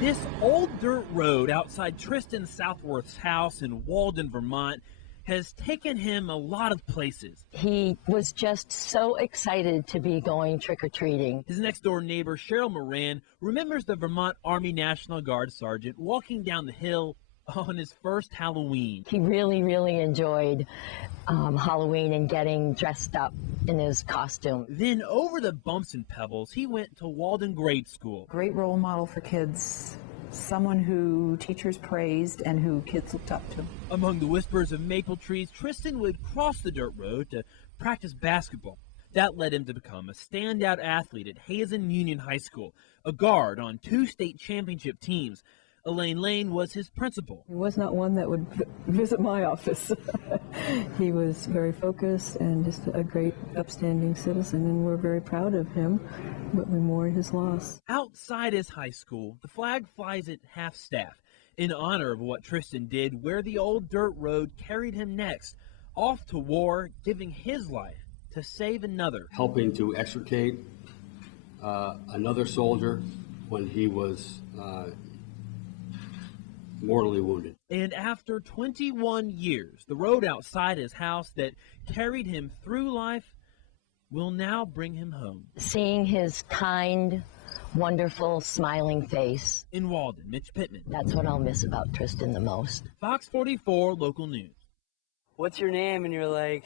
This old dirt road outside Tristan Southworth's house in Walden, Vermont, has taken him a lot of places. He was just so excited to be going trick-or-treating. His next-door neighbor, Cheryl Moran, remembers the Vermont Army National Guard sergeant walking down the hill on his first Halloween. He really enjoyed Halloween and getting dressed up in his costume. Then over the bumps and pebbles, he went to Walden Grade School. Great role model for kids. Someone who teachers praised and who kids looked up to. Among the whispers of maple trees, Tristan would cross the dirt road to practice basketball. That led him to become a standout athlete at Hazen Union High School, a guard on 2 state championship teams. Elaine Lane was his principal. He was not one that would visit my office. He was very focused and just a great, upstanding citizen, and we're very proud of him, but we mourn his loss. Outside his high school, the flag flies at half-staff in honor of what Tristan did where the old dirt road carried him next, off to war, giving his life to save another. Helping to extricate another soldier when he was mortally wounded. And after 21 years, the road outside his house that carried him through life will now bring him home. Seeing his kind, wonderful, smiling face. In Walden, Mitch Pittman. That's what I'll miss about Tristan the most. Fox 44 Local News. What's your name? And you're like,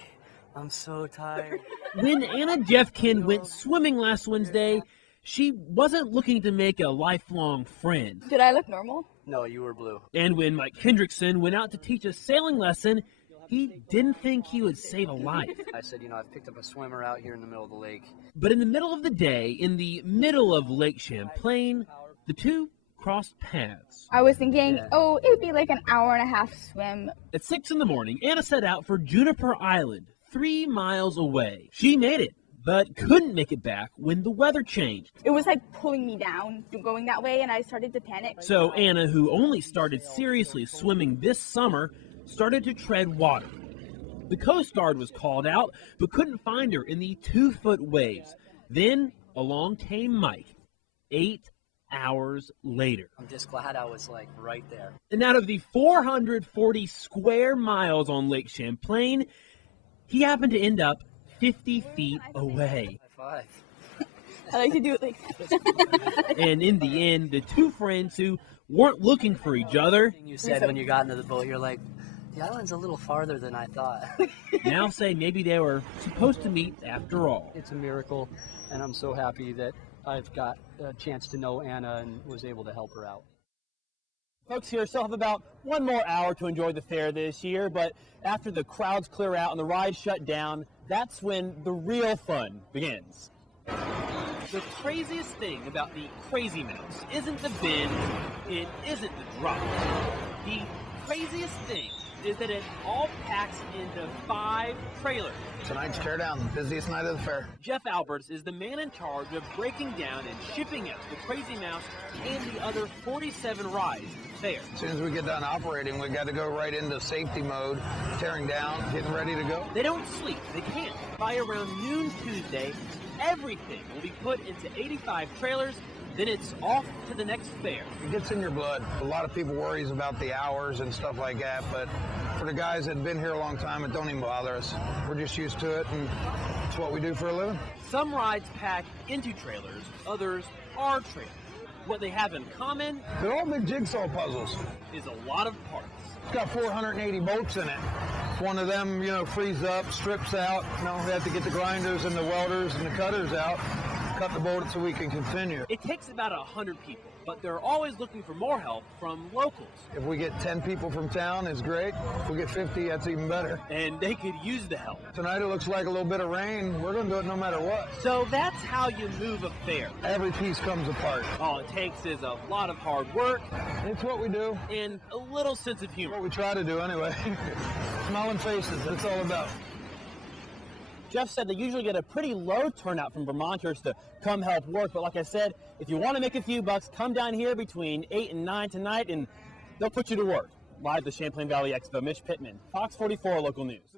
I'm so tired. When Anna Jeffkin went swimming last Wednesday, she wasn't looking to make a lifelong friend. Did I look normal? No, you were blue. And when Mike Hendrickson went out to teach a sailing lesson, he didn't think he would save a life. I said, I've picked up a swimmer out here in the middle of the lake. But in the middle of the day, in the middle of Lake Champlain, the two crossed paths. I was thinking, it would be like an hour and a half swim. At 6 in the morning, Anna set out for Juniper Island, 3 miles away. She made it, but couldn't make it back when the weather changed. It was like pulling me down going that way, and I started to panic. So Anna, who only started seriously swimming this summer, started to tread water. The Coast Guard was called out, but couldn't find her in the 2-foot waves. Then along came Mike, 8 hours later. I'm just glad I was right there. And out of the 440 square miles on Lake Champlain, he happened to end up 50 feet away. High five. I like to do it like that. And in the end, the two friends who weren't looking for each other You said when you got into the boat, you're like, the island's a little farther than I thought. now say maybe they were supposed to meet after all. It's a miracle, and I'm so happy that I've got a chance to know Anna and was able to help her out. Folks here still have about 1 more hour to enjoy the fair this year, but after the crowds clear out and the rides shut down, that's when the real fun begins. The craziest thing about the Crazy Mouse isn't the bend, it isn't the drop. The craziest thing is that it all packs into 5 trailers. Tonight's teardown, the busiest night of the fair. Jeff Alberts is the man in charge of breaking down and shipping out the Crazy Mouse and the other 47 rides there. As soon as we get done operating, we got to go right into safety mode, tearing down, getting ready to go. They don't sleep, they can't. By around noon Tuesday, everything will be put into 85 trailers. Then it's off to the next fair. It gets in your blood. A lot of people worries about the hours and stuff like that, but for the guys that have been here a long time, it don't even bother us. We're just used to it, and it's what we do for a living. Some rides pack into trailers, others are trailers. What they have in common, they're all big jigsaw puzzles, is a lot of parts. It's got 480 bolts in it. If one of them, frees up, strips out, we have to get the grinders and the welders and the cutters out, cut the bolt so we can continue. It takes about 100 people, but they're always looking for more help from locals. If we get 10 people from town, it's great. If we get 50, that's even better. And they could use the help. Tonight it looks like a little bit of rain. We're going to do it no matter what. So that's how you move a fair. Every piece comes apart. All it takes is a lot of hard work. It's what we do. And a little sense of humor. What we try to do anyway. Smiling faces, that's all about. Jeff said they usually get a pretty low turnout from Vermonters to come help work, but like I said, if you want to make a few bucks, come down here between 8 and 9 tonight, and they'll put you to work. Live at the Champlain Valley Expo, Mitch Pittman, Fox 44 Local News.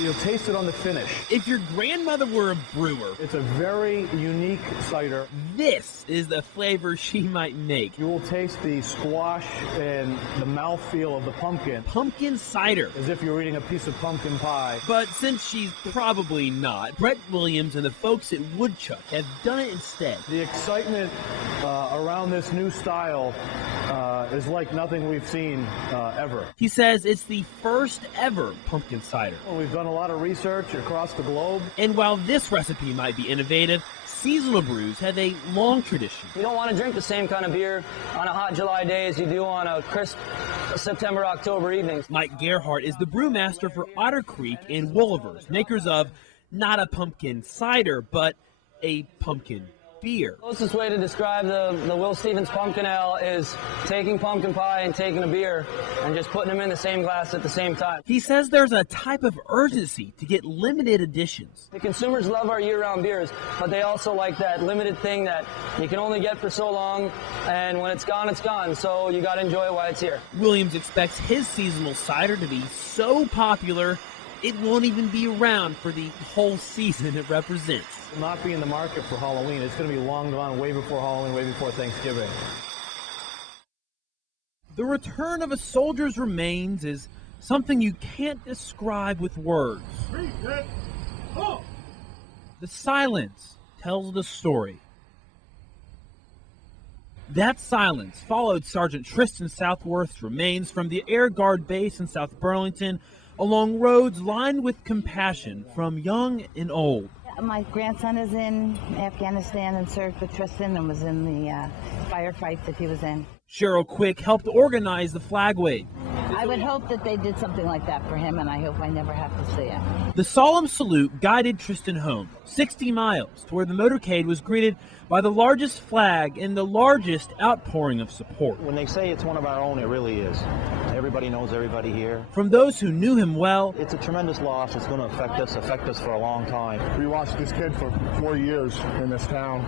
You'll taste it on the finish. If your grandmother were a brewer, It's a very unique cider. this is the flavor she might make. You will taste the squash and the mouthfeel of the pumpkin Pumpkin cider. as if you're eating a piece of pumpkin pie. But since she's probably not, Brett Williams and the folks at Woodchuck have done it instead. The excitement around this new style is like nothing we've seen ever. He says it's the first ever pumpkin cider. Well, we've done a lot of research across the globe. And while this recipe might be innovative, seasonal brews have a long tradition. You don't want to drink the same kind of beer on a hot July day as you do on a crisp September, October evening. Mike Gerhardt is the brewmaster for Otter Creek and Woolivers, makers of not a pumpkin cider, but a pumpkin beer. The closest way to describe the Will Stevens Pumpkin Ale is taking pumpkin pie and taking a beer and just putting them in the same glass at the same time. He says there's a type of urgency to get limited editions. The consumers love our year-round beers, but they also like that limited thing that you can only get for so long, and when it's gone, it's gone. So you got to enjoy it while it's here. Williams expects his seasonal cider to be so popular it won't even be around for the whole season it represents. It will not be in the market for Halloween. It's going to be long gone, way before Halloween, way before Thanksgiving. The return of a soldier's remains is something you can't describe with words. The silence tells the story. That silence followed Sergeant Tristan Southworth's remains from the Air Guard base in South Burlington along roads lined with compassion from young and old. My grandson is in Afghanistan and served with Tristan and was in the firefight that he was in. Cheryl Quick helped organize the flag wave. I would hope that they did something like that for him, and I hope I never have to see him. The solemn salute guided Tristan home, 60 miles, to where the motorcade was greeted by the largest flag and the largest outpouring of support. When they say it's one of our own, it really is. Everybody knows everybody here. From those who knew him well, it's a tremendous loss. It's going to affect us for a long time. We watched this kid for 4 years in this town,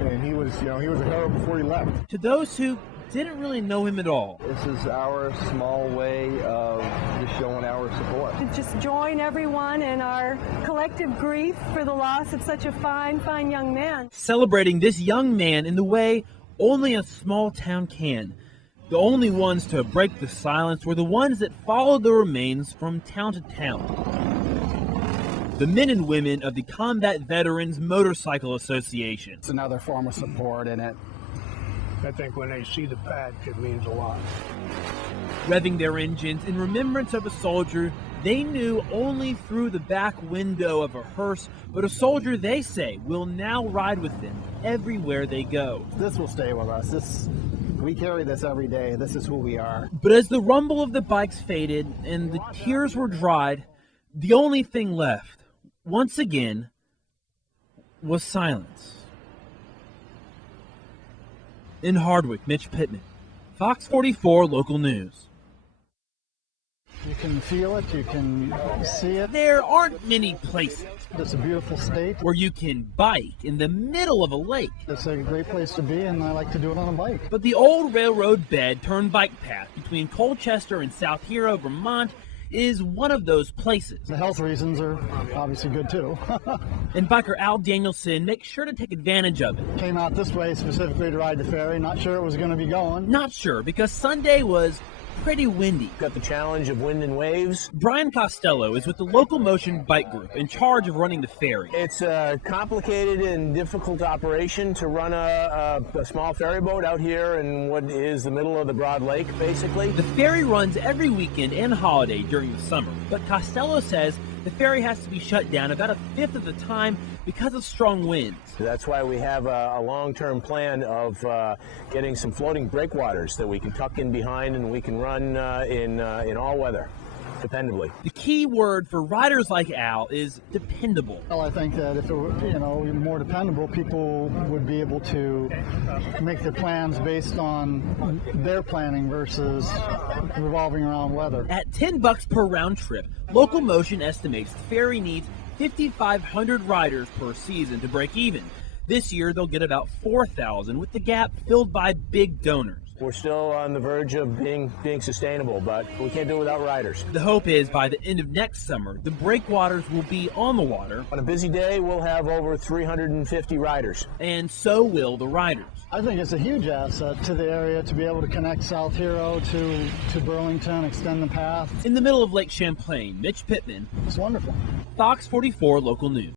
and he was a hero before he left. To those who didn't really know him at all, this is our small way of just showing our support. To just join everyone in our collective grief for the loss of such a fine, fine young man. Celebrating this young man in the way only a small town can. The only ones to break the silence were the ones that followed the remains from town to town. The men and women of the Combat Veterans Motorcycle Association. It's another form of support in it. I think when they see the patch, it means a lot. Revving their engines in remembrance of a soldier they knew only through the back window of a hearse, but a soldier they say will now ride with them everywhere they go. This will stay with us. We carry this every day. This is who we are. But as the rumble of the bikes faded and the tears were dried, the only thing left, once again, was silence. In Hardwick, Mitch Pittman, Fox 44 Local News. You can feel it, you can see it. There aren't many places. It's a beautiful state where you can bike in the middle of a lake. It's a great place to be, and I like to do it on a bike. But the old railroad bed turned bike path between Colchester and South Hero, Vermont, is one of those places. The health reasons are obviously good too. And biker Al Danielson makes sure to take advantage of it. Came out this way specifically to ride the ferry, not sure it was going to be going. Not sure, because Sunday was pretty windy. Got the challenge of wind and waves. Brian Costello is with the Local Motion Bike Group in charge of running the ferry. It's a complicated and difficult operation to run a small ferry boat out here in what is the middle of the Broad Lake, basically. The ferry runs every weekend and holiday during the summer, but Costello says the ferry has to be shut down about a fifth of the time because of strong winds. That's why we have a long-term plan of getting some floating breakwaters that we can tuck in behind and we can run in all weather, dependably. The key word for riders like Al is dependable. Well, I think that if it were, more dependable, people would be able to make their plans based on their planning versus revolving around weather. At $10 per round trip, Local Motion estimates the ferry needs 5,500 riders per season to break even. This year, they'll get about 4,000, with the gap filled by big donors. We're still on the verge of being sustainable, but we can't do it without riders. The hope is by the end of next summer, the breakwaters will be on the water. On a busy day, we'll have over 350 riders. And so will the riders. I think it's a huge asset to the area to be able to connect South Hero to Burlington, extend the path. In the middle of Lake Champlain, Mitch Pittman. It's wonderful. Fox 44 Local News.